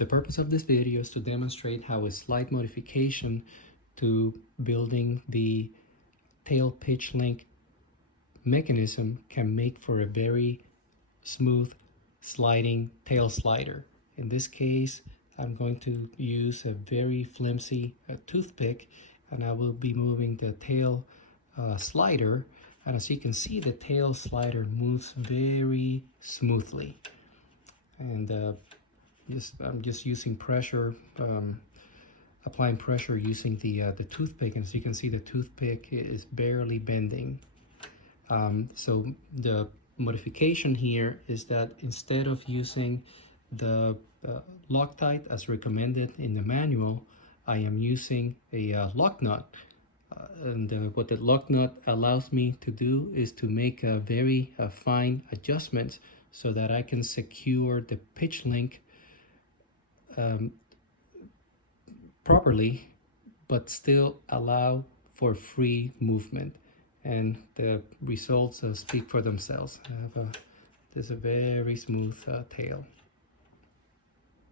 The purpose of this video is to demonstrate how a slight modification to building the tail pitch link mechanism can make for a very smooth sliding tail slider. In this case, I'm going to use a very flimsy toothpick, and I will be moving the tail slider, and as you can see, the tail slider moves very smoothly. And I'm just using pressure, applying pressure using the toothpick, and as you can see, the toothpick is barely bending. So the modification here is that instead of using the Loctite as recommended in the manual, I am using a locknut. What the locknut allows me to do is to make a very fine adjustments so that I can secure the pitch link properly, but still allow for free movement. And the results speak for themselves. There's a very smooth tail.